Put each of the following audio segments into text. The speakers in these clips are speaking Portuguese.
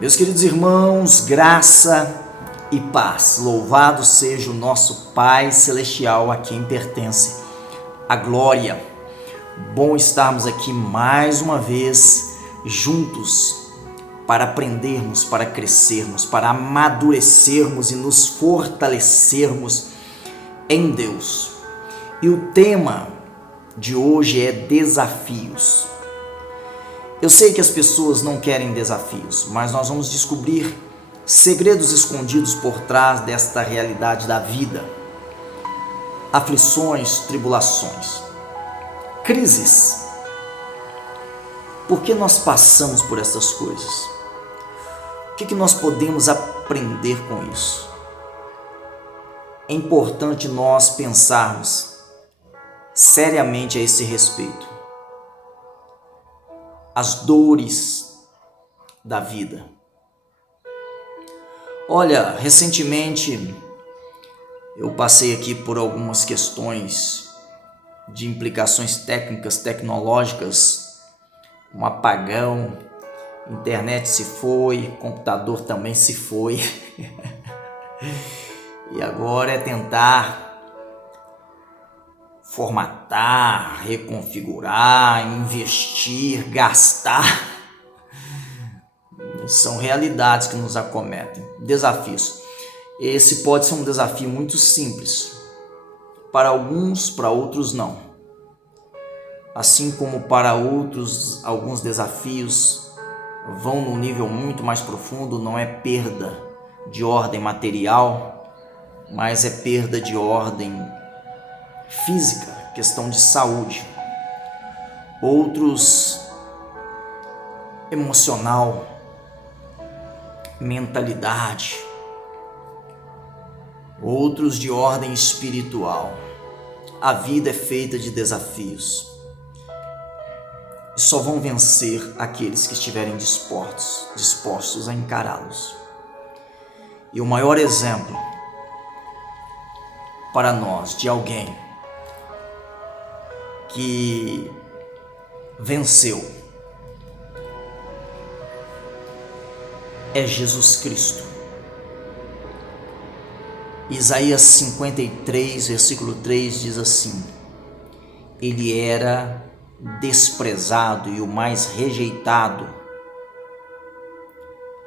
Meus queridos irmãos, graça e paz. Louvado seja o nosso Pai Celestial, a quem pertence a glória. Bom estarmos aqui mais uma vez juntos para aprendermos, para crescermos, para amadurecermos e nos fortalecermos em Deus. E o tema de hoje é desafios. Eu sei que as pessoas não querem desafios, mas nós vamos descobrir segredos escondidos por trás desta realidade da vida. Aflições, tribulações, crises. Por que nós passamos por essas coisas? O que nós podemos aprender com isso? É importante nós pensarmos seriamente a esse respeito. As dores da vida. Olha, recentemente eu passei aqui por algumas questões de implicações técnicas, tecnológicas, um apagão, internet se foi, computador também se foi. E agora é tentar formatar, reconfigurar, investir, gastar. São realidades que nos acometem. Desafios. Esse pode ser um desafio muito simples. Para alguns, para outros não. Assim como para outros, alguns desafios vão num nível muito mais profundo, não é perda de ordem material, mas é perda de ordem física, questão de saúde. Outros emocional, mentalidade. Outros de ordem espiritual. A vida é feita de desafios. E só vão vencer aqueles que estiverem dispostos a encará-los. E o maior exemplo para nós de alguém que venceu é Jesus Cristo. Isaías 53, versículo 3 diz assim: Ele era desprezado e o mais rejeitado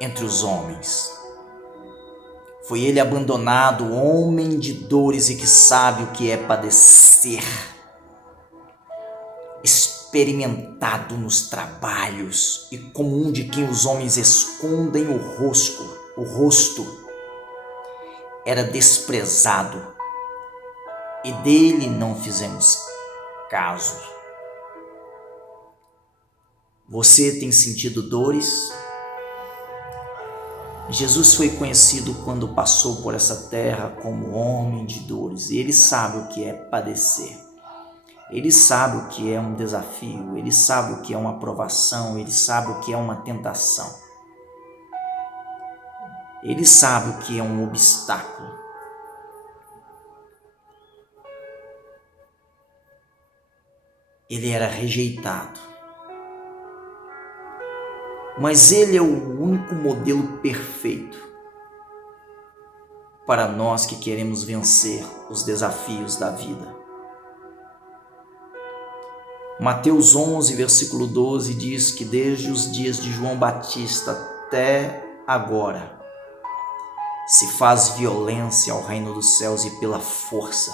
entre os homens. Foi ele abandonado, homem de dores e que sabe o que é padecer, experimentado nos trabalhos e como um de quem os homens escondem o rosto, era desprezado e dele não fizemos caso. Você tem sentido dores? Jesus foi conhecido quando passou por essa terra como homem de dores e ele sabe o que é padecer. Ele sabe o que é um desafio, ele sabe o que é uma provação, ele sabe o que é uma tentação. Ele sabe o que é um obstáculo. Ele era rejeitado. Mas ele é o único modelo perfeito para nós que queremos vencer os desafios da vida. Mateus 11, versículo 12 diz que desde os dias de João Batista até agora se faz violência ao reino dos céus e pela força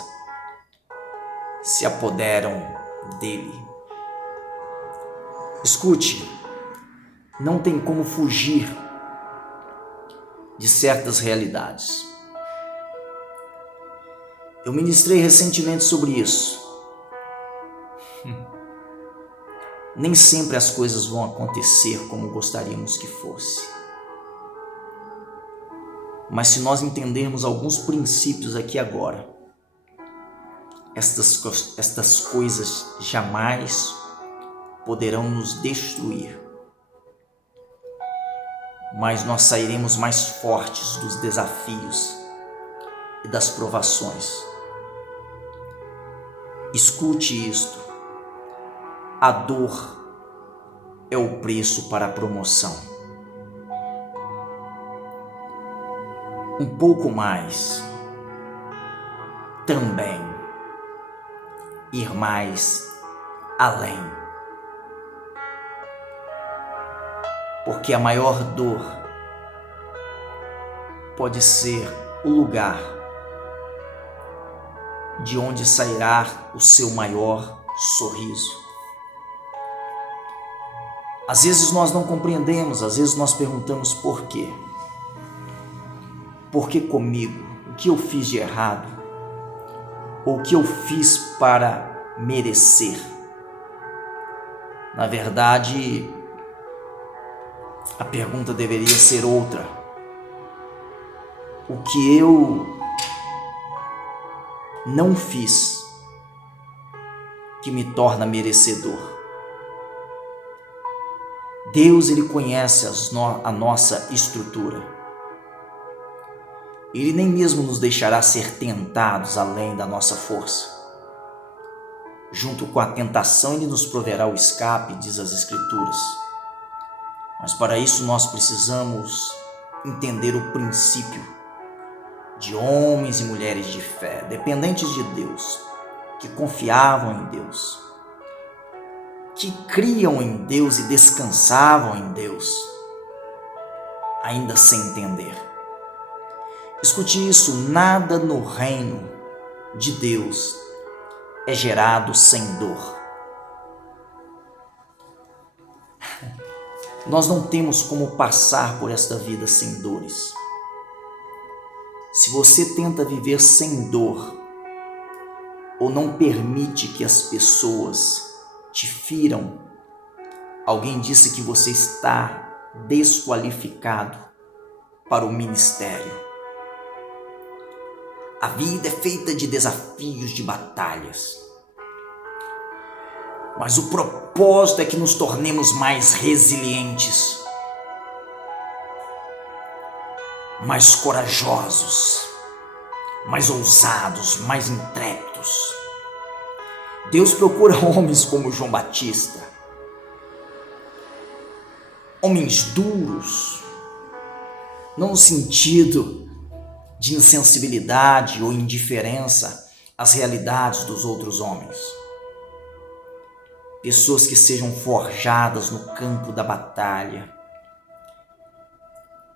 se apoderam dele. Escute, não tem como fugir de certas realidades. Eu ministrei recentemente sobre isso. Nem sempre as coisas vão acontecer como gostaríamos que fosse. Mas se nós entendermos alguns princípios aqui agora, estas coisas jamais poderão nos destruir. Mas nós sairemos mais fortes dos desafios e das provações. Escute isto: a dor é o preço para a promoção. um pouco mais, também ir mais além. Porque a maior dor pode ser o lugar de onde sairá o seu maior sorriso. Às vezes nós não compreendemos, às vezes nós perguntamos por quê. Por que comigo? O que eu fiz de errado? Ou o que eu fiz para merecer? Na verdade, a pergunta deveria ser outra. O que eu não fiz que me torna merecedor? Deus, Ele conhece a nossa estrutura. Ele nem mesmo nos deixará ser tentados além da nossa força. Junto com a tentação, Ele nos proverá o escape, diz as Escrituras. Mas para isso nós precisamos entender o princípio de homens e mulheres de fé, dependentes de Deus, que confiavam em Deus, que criam em Deus e descansavam em Deus, ainda sem entender. Escute isso: nada no reino de Deus é gerado sem dor. Nós não temos como passar por esta vida sem dores. Se você tenta viver sem dor, ou não permite que as pessoas te firam, alguém disse que você está desqualificado para o ministério. A vida é feita de desafios, de batalhas. Mas o propósito é que nos tornemos mais resilientes, mais corajosos, mais ousados, mais intrépidos. Deus procura homens como João Batista, homens duros, não no sentido de insensibilidade ou indiferença às realidades dos outros homens. Pessoas que sejam forjadas no campo da batalha,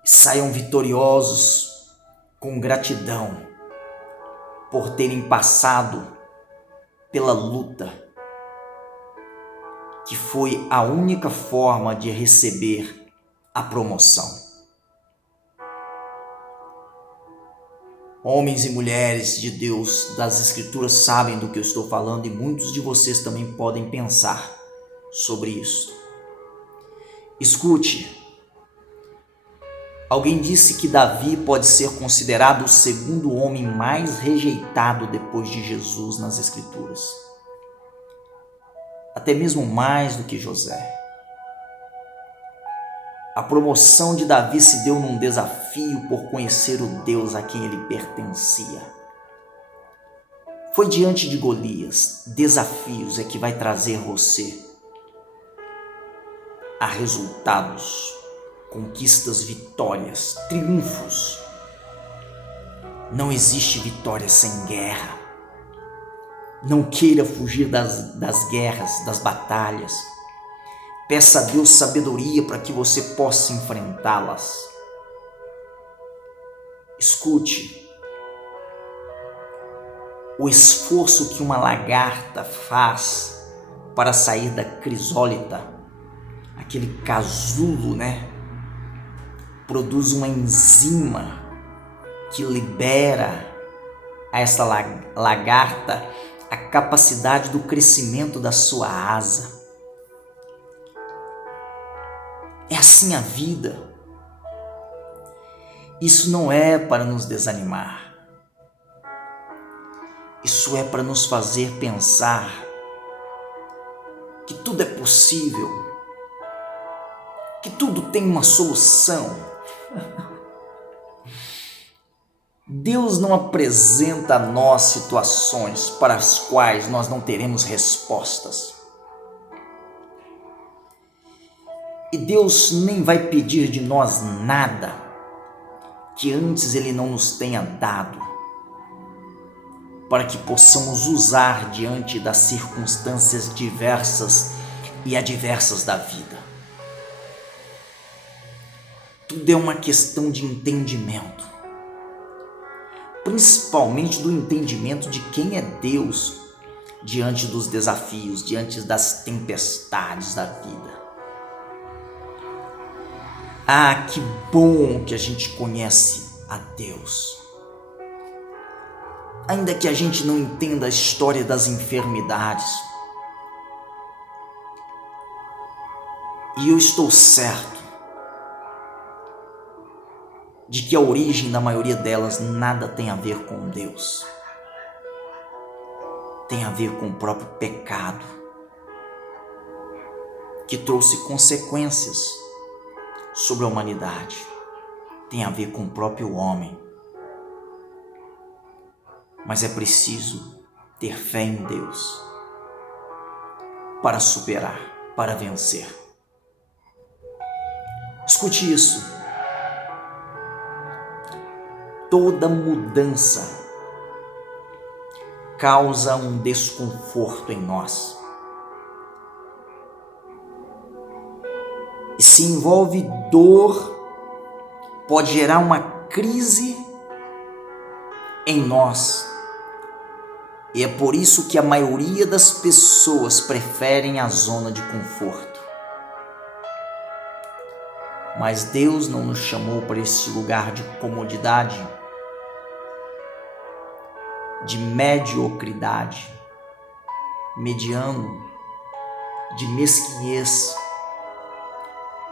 saiam vitoriosos com gratidão por terem passado pela luta, que foi a única forma de receber a promoção. Homens e mulheres de Deus, das Escrituras, sabem do que eu estou falando, e muitos de vocês também podem pensar sobre isso. Escute, alguém disse que Davi pode ser considerado o segundo homem mais rejeitado depois de Jesus nas Escrituras, até mesmo mais do que José. A promoção de Davi se deu num desafio por conhecer o Deus a quem ele pertencia. Foi diante de Golias. Desafios é que vai trazer você a resultados, conquistas, vitórias, triunfos. Não existe vitória sem guerra. Não queira fugir das guerras, das batalhas. Peça a Deus sabedoria para que você possa enfrentá-las. Escute, o esforço que uma lagarta faz para sair da crisólita, aquele casulo, produz uma enzima que libera a essa lagarta a capacidade do crescimento da sua asa. É assim a vida. Isso não é para nos desanimar. Isso é para nos fazer pensar que tudo é possível, que tudo tem uma solução. Deus não apresenta a nós situações para as quais nós não teremos respostas. E Deus nem vai pedir de nós nada que antes Ele não nos tenha dado, para que possamos usar diante das circunstâncias diversas e adversas da vida. Tudo é uma questão de entendimento, principalmente do entendimento de quem é Deus diante dos desafios, diante das tempestades da vida. Ah, que bom que a gente conhece a Deus. Ainda que a gente não entenda a história das enfermidades, e eu estou certo de que a origem da maioria delas nada tem a ver com Deus. Tem a ver com o próprio pecado, que trouxe consequências sobre a humanidade. Tem a ver com o próprio homem. Mas é preciso ter fé em Deus para superar, para vencer. Escute isso. Toda mudança causa um desconforto em nós. E se envolve dor, pode gerar uma crise em nós. E é por isso que a maioria das pessoas preferem a zona de conforto. Mas Deus não nos chamou para esse lugar de comodidade, de mediocridade, mediano, de mesquinhez.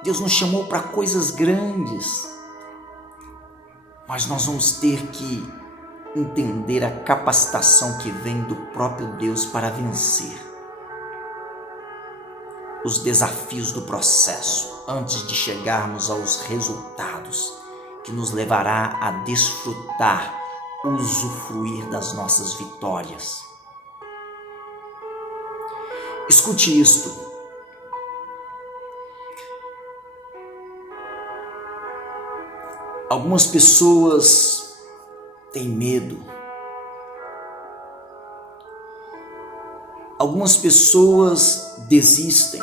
Deus nos chamou para coisas grandes, mas nós vamos ter que entender a capacitação que vem do próprio Deus para vencer os desafios do processo antes de chegarmos aos resultados que nos levará a desfrutar, usufruir das nossas vitórias. Escute isto. Algumas pessoas têm medo. Algumas pessoas desistem,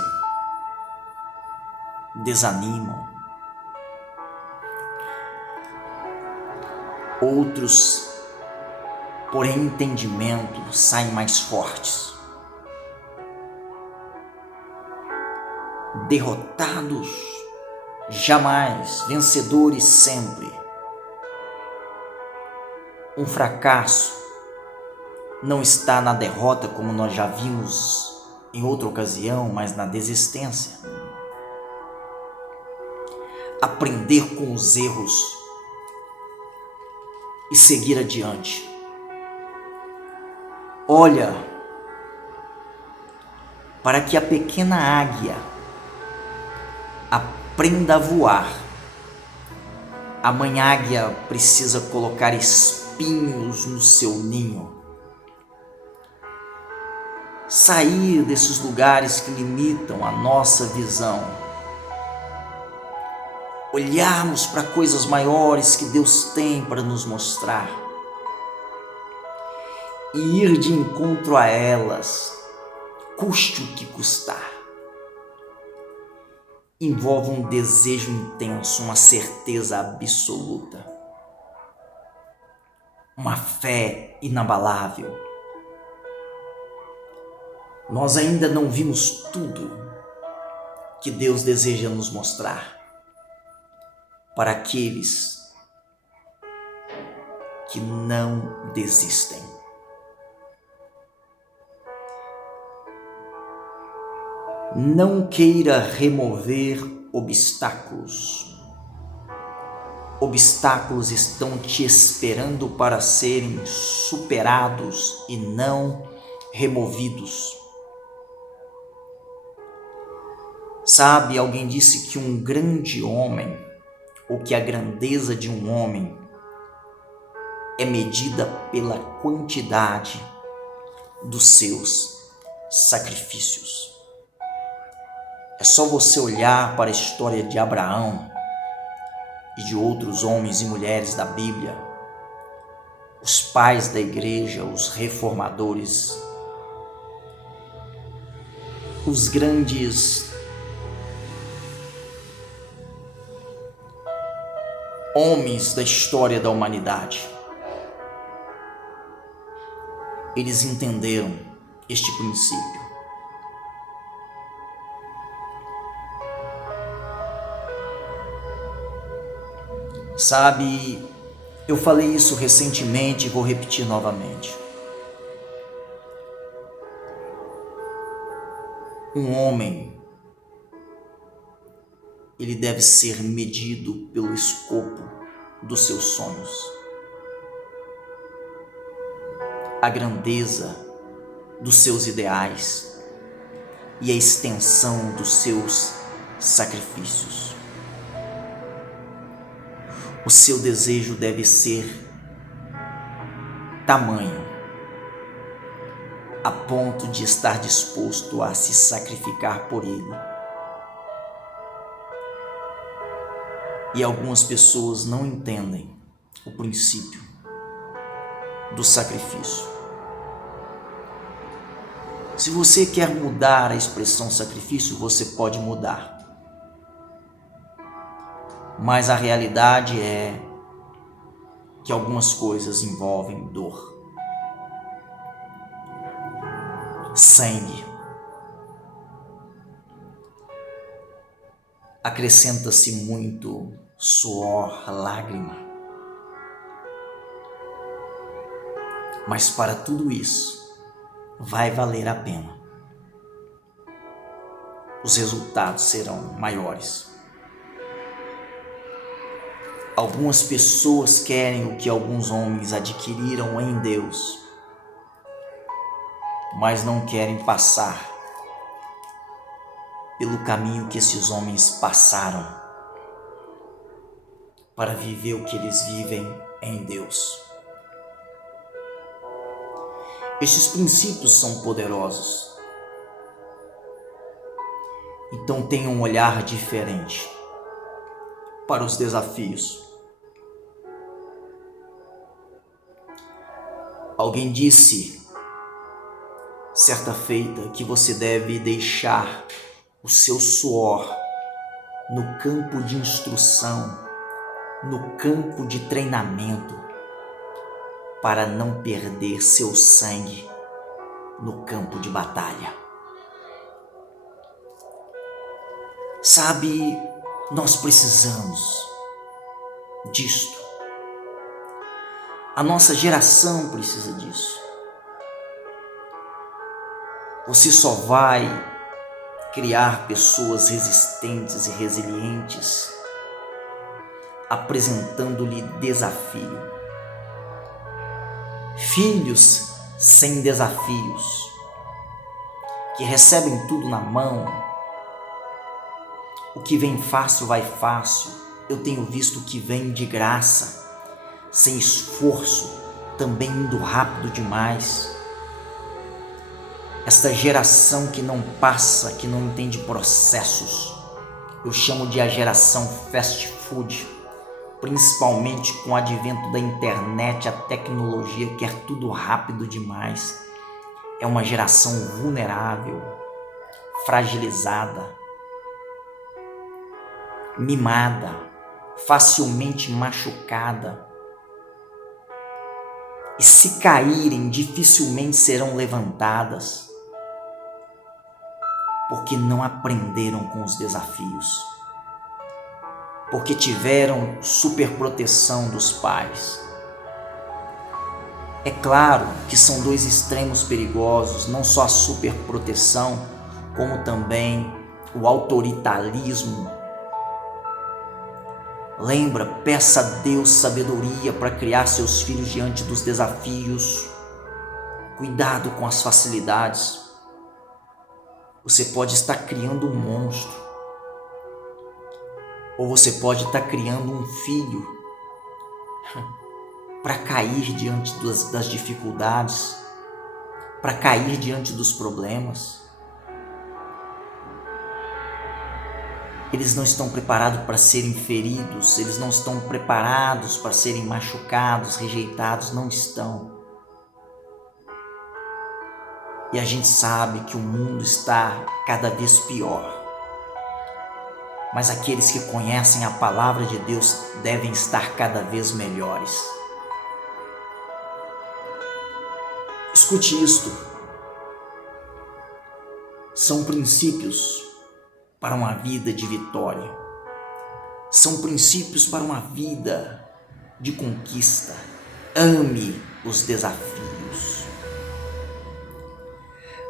desanimam. Outros, por entendimento, saem mais fortes. Derrotados, jamais, vencedores sempre. Um fracasso não está na derrota, como nós já vimos em outra ocasião, mas na desistência. Aprender com os erros e seguir adiante. Olha, para que a pequena águia aprenda a voar, a mãe águia precisa colocar espinhos no seu ninho. Sair desses lugares que limitam a nossa visão. Olharmos para coisas maiores que Deus tem para nos mostrar. E ir de encontro a elas, custe o que custar. Envolve um desejo intenso, uma certeza absoluta. Uma fé inabalável. Nós ainda não vimos tudo que Deus deseja nos mostrar para aqueles que não desistem. Não queira remover obstáculos. Obstáculos estão te esperando para serem superados e não removidos. Sabe, alguém disse que um grande homem, ou que a grandeza de um homem é medida pela quantidade dos seus sacrifícios. É só você olhar para a história de Abraão e de outros homens e mulheres da Bíblia, os pais da igreja, os reformadores, os grandes homens da história da humanidade, eles entenderam este princípio. Sabe, eu falei isso recentemente e vou repetir novamente. Um homem, ele deve ser medido pelo escopo dos seus sonhos, a grandeza dos seus ideais e a extensão dos seus sacrifícios. O seu desejo deve ser tamanho, a ponto de estar disposto a se sacrificar por ele. E algumas pessoas não entendem o princípio do sacrifício. Se você quer mudar a expressão sacrifício, você pode mudar. Mas a realidade é que algumas coisas envolvem dor, sangue. Acrescenta-se muito suor, lágrima. Mas para tudo isso, vai valer a pena. Os resultados serão maiores. Algumas pessoas querem o que alguns homens adquiriram em Deus, mas não querem passar pelo caminho que esses homens passaram para viver o que eles vivem em Deus. Estes princípios são poderosos. Então tenha um olhar diferente para os desafios. Alguém disse certa feita que você deve deixar o seu suor no campo de instrução, no campo de treinamento, para não perder seu sangue no campo de batalha. Sabe, nós precisamos disto. A nossa geração precisa disso. Você só vai criar pessoas resistentes e resilientes apresentando-lhe desafio. Filhos sem desafios, que recebem tudo na mão, o que vem fácil vai fácil. Eu tenho visto o que vem de graça, sem esforço, também indo rápido demais. Esta geração que não passa, que não entende processos, eu chamo de a geração fast food, principalmente com o advento da internet, a tecnologia quer tudo rápido demais. É uma geração vulnerável, fragilizada, mimada, facilmente machucada. E se caírem, dificilmente serão levantadas, porque não aprenderam com os desafios, porque tiveram superproteção dos pais. É claro que são dois extremos perigosos, não só a superproteção, como também o autoritarismo. Lembra, peça a Deus sabedoria para criar seus filhos diante dos desafios. Cuidado com as facilidades. Você pode estar criando um monstro, ou você pode estar criando um filho para cair diante das dificuldades, para cair diante dos problemas. Eles não estão preparados para serem feridos, eles não estão preparados para serem machucados, rejeitados, não estão. E a gente sabe que o mundo está cada vez pior. Mas aqueles que conhecem a palavra de Deus devem estar cada vez melhores. Escute isto. São princípios para uma vida de vitória. São princípios para uma vida de conquista. Ame os desafios.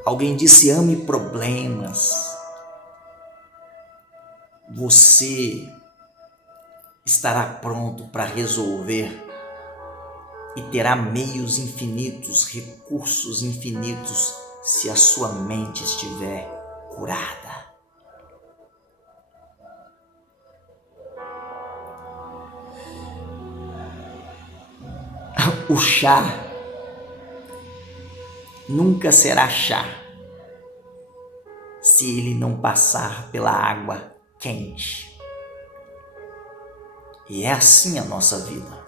Alguém disse: ame problemas. Você estará pronto para resolver e terá meios infinitos, recursos infinitos, se a sua mente estiver curada. O chá nunca será chá se ele não passar pela água quente. E é assim a nossa vida.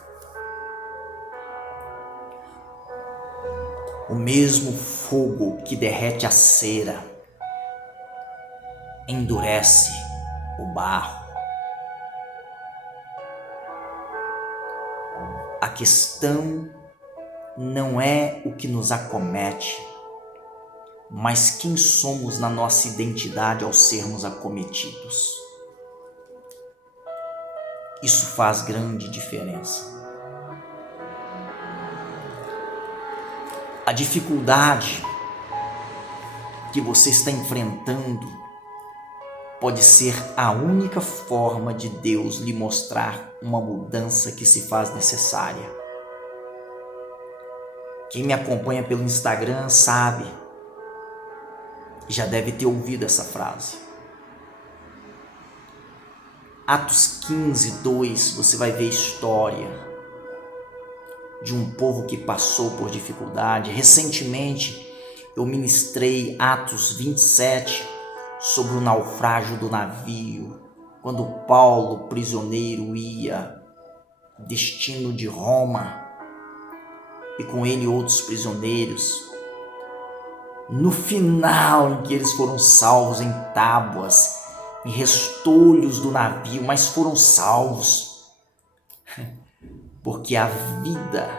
O mesmo fogo que derrete a cera endurece o barro. A questão não é o que nos acomete, mas quem somos na nossa identidade ao sermos acometidos. Isso faz grande diferença. A dificuldade que você está enfrentando pode ser a única forma de Deus lhe mostrar uma mudança que se faz necessária. Quem me acompanha pelo Instagram sabe, já deve ter ouvido essa frase. Atos 15:2, você vai ver a história de um povo que passou por dificuldade. Recentemente eu ministrei Atos 27 sobre o naufrágio do navio, quando Paulo, prisioneiro, ia destino de Roma e com ele outros prisioneiros. No final, em que eles foram salvos em tábuas, em restolhos do navio, mas foram salvos, porque a vida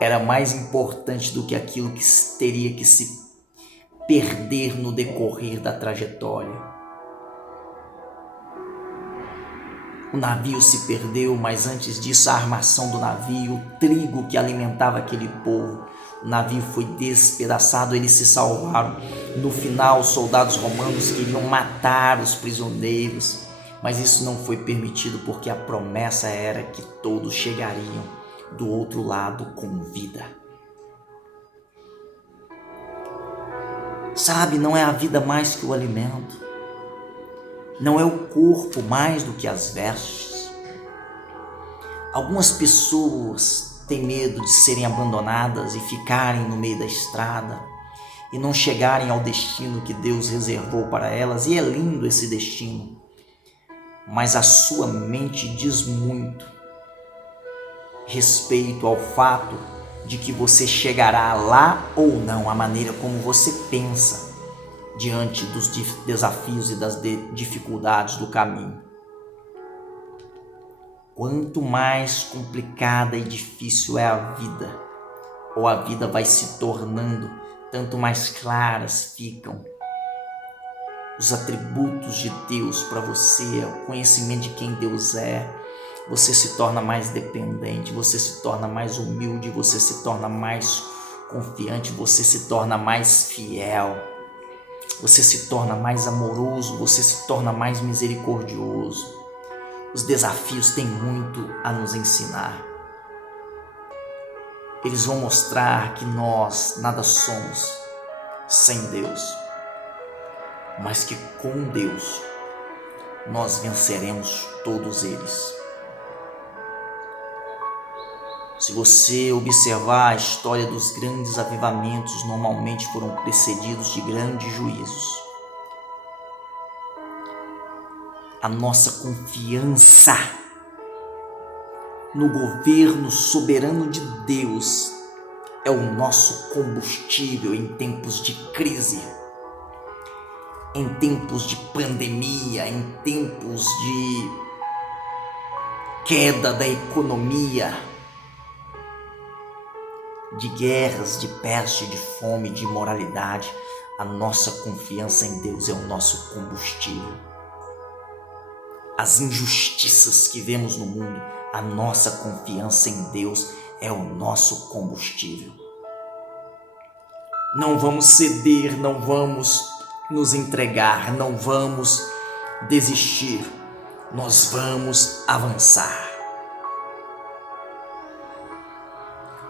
era mais importante do que aquilo que teria que se perder no decorrer da trajetória. O navio se perdeu, mas antes disso a armação do navio, o trigo que alimentava aquele povo, o navio foi despedaçado, eles se salvaram. No final, os soldados romanos queriam matar os prisioneiros, mas isso não foi permitido porque a promessa era que todos chegariam do outro lado com vida. Sabe, não é a vida mais que o alimento, não é o corpo mais do que as vestes. Algumas pessoas têm medo de serem abandonadas e ficarem no meio da estrada e não chegarem ao destino que Deus reservou para elas, e é lindo esse destino, mas a sua mente diz muito respeito ao fato de que você chegará lá ou não, a maneira como você pensa diante dos desafios e das dificuldades do caminho. Quanto mais complicada e difícil é a vida, ou a vida vai se tornando, tanto mais claras ficam os atributos de Deus para você, o conhecimento de quem Deus é. Você se torna mais dependente, você se torna mais humilde, você se torna mais confiante, você se torna mais fiel, você se torna mais amoroso, você se torna mais misericordioso. Os desafios têm muito a nos ensinar. Eles vão mostrar que nós nada somos sem Deus, mas que com Deus nós venceremos todos eles. Se você observar a história dos grandes avivamentos, normalmente foram precedidos de grandes juízos. A nossa confiança no governo soberano de Deus é o nosso combustível em tempos de crise, em tempos de pandemia, em tempos de queda da economia, de guerras, de peste, de fome, de imoralidade. A nossa confiança em Deus é o nosso combustível. As injustiças que vemos no mundo, a nossa confiança em Deus é o nosso combustível. Não vamos ceder, não vamos nos entregar, não vamos desistir. Nós vamos avançar.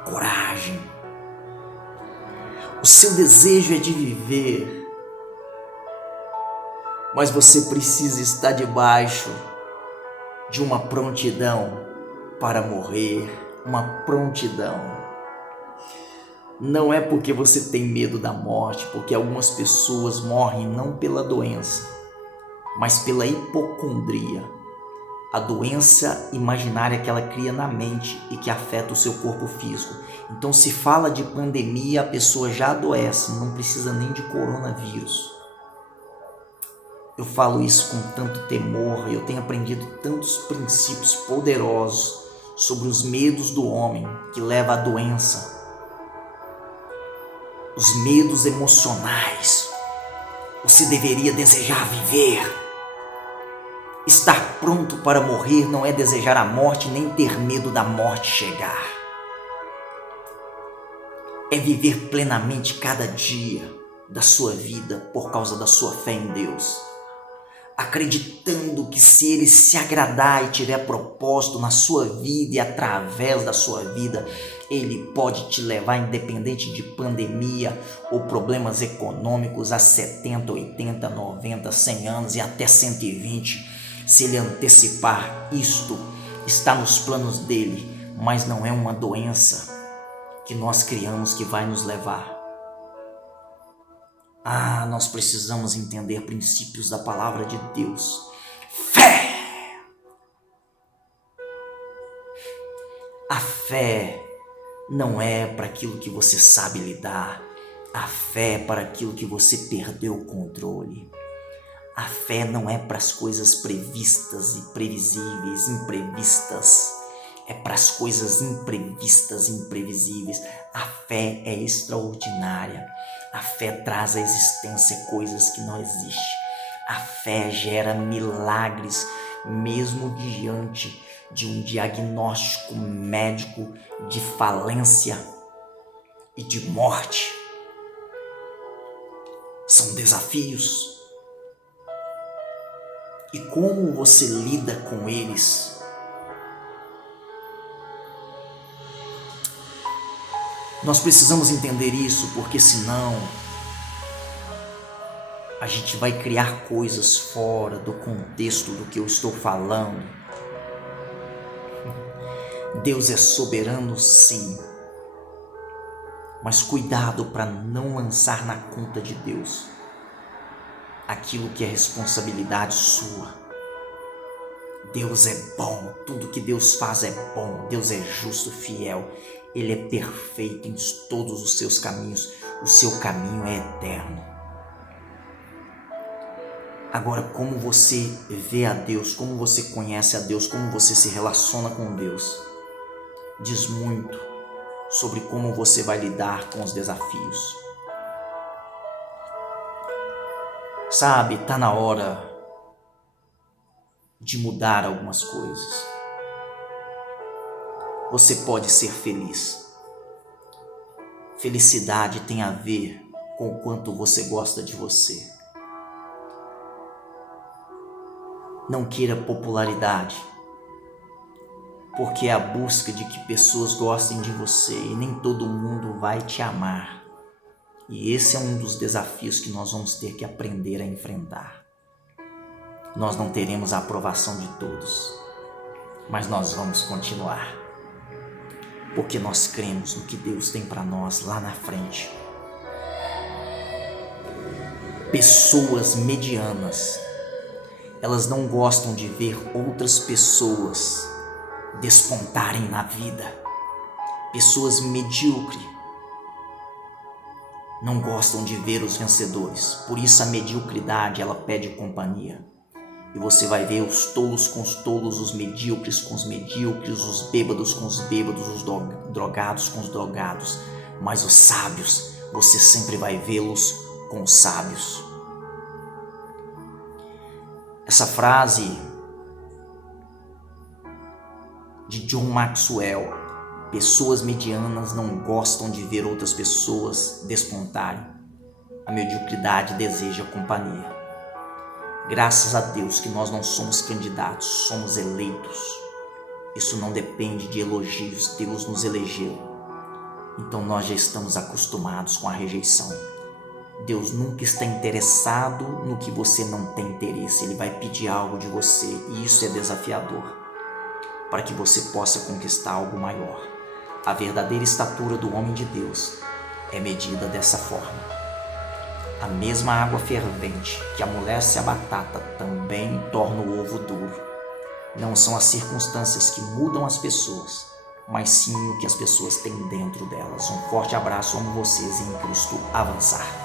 Coragem. O seu desejo é de viver, mas você precisa estar debaixo de uma prontidão para morrer, uma prontidão. Não é porque você tem medo da morte, porque algumas pessoas morrem não pela doença, mas pela hipocondria, a doença imaginária que ela cria na mente e que afeta o seu corpo físico. Então, se fala de pandemia, a pessoa já adoece, não precisa nem de coronavírus. Eu falo isso com tanto temor, eu tenho aprendido tantos princípios poderosos sobre os medos do homem que leva à doença. Os medos emocionais. Você deveria desejar viver. Estar pronto para morrer não é desejar a morte nem ter medo da morte chegar. É viver plenamente cada dia da sua vida por causa da sua fé em Deus. Acreditando que se Ele se agradar e tiver propósito na sua vida e através da sua vida, Ele pode te levar, independente de pandemia ou problemas econômicos, a 70, 80, 90, 100 anos e até 120. Se Ele antecipar, isto está nos planos dEle, mas não é uma doença que nós criamos que vai nos levar. Nós precisamos entender princípios da palavra de Deus. Fé! A fé não é para aquilo que você sabe lidar. A fé é para aquilo que você perdeu o controle. A fé não é para as coisas previstas e previsíveis, imprevistas. É para as coisas imprevistas e imprevisíveis. A fé é extraordinária. A fé traz à existência coisas que não existem. A fé gera milagres, mesmo diante de um diagnóstico médico de falência e de morte. São desafios. E como você lida com eles? Nós precisamos entender isso, porque senão a gente vai criar coisas fora do contexto do que eu estou falando. Deus é soberano, sim, mas cuidado para não lançar na conta de Deus aquilo que é responsabilidade sua. Deus é bom, tudo que Deus faz é bom, Deus é justo, fiel, Ele é perfeito em todos os seus caminhos, o seu caminho é eterno. Agora, como você vê a Deus, como você conhece a Deus, como você se relaciona com Deus, diz muito sobre como você vai lidar com os desafios. Sabe, está na hora de mudar algumas coisas. Você pode ser feliz. Felicidade tem a ver com o quanto você gosta de você. Não queira popularidade, porque é a busca de que pessoas gostem de você e nem todo mundo vai te amar. E esse é um dos desafios que nós vamos ter que aprender a enfrentar. Nós não teremos a aprovação de todos, mas nós vamos continuar, porque nós cremos no que Deus tem para nós lá na frente. Pessoas medianas Elas não gostam de ver outras pessoas despontarem na vida. Pessoas medíocres não gostam de ver os vencedores. Por isso a mediocridade, ela pede companhia. E você vai ver os tolos com os tolos, os medíocres com os medíocres, os bêbados com os bêbados, os drogados com os drogados. Mas os sábios, você sempre vai vê-los com os sábios. Essa frase de John Maxwell: pessoas medianas não gostam de ver outras pessoas despontarem. A mediocridade deseja companhia. Graças a Deus que nós não somos candidatos, somos eleitos. Isso não depende de elogios, Deus nos elegeu. Então nós já estamos acostumados com a rejeição. Deus nunca está interessado no que você não tem interesse. Ele vai pedir algo de você e isso é desafiador, para que você possa conquistar algo maior. A verdadeira estatura do homem de Deus é medida dessa forma. A mesma água fervente que amolece a batata também torna o ovo duro. Não são as circunstâncias que mudam as pessoas, mas sim o que as pessoas têm dentro delas. Um forte abraço, amo vocês e em Cristo avançar.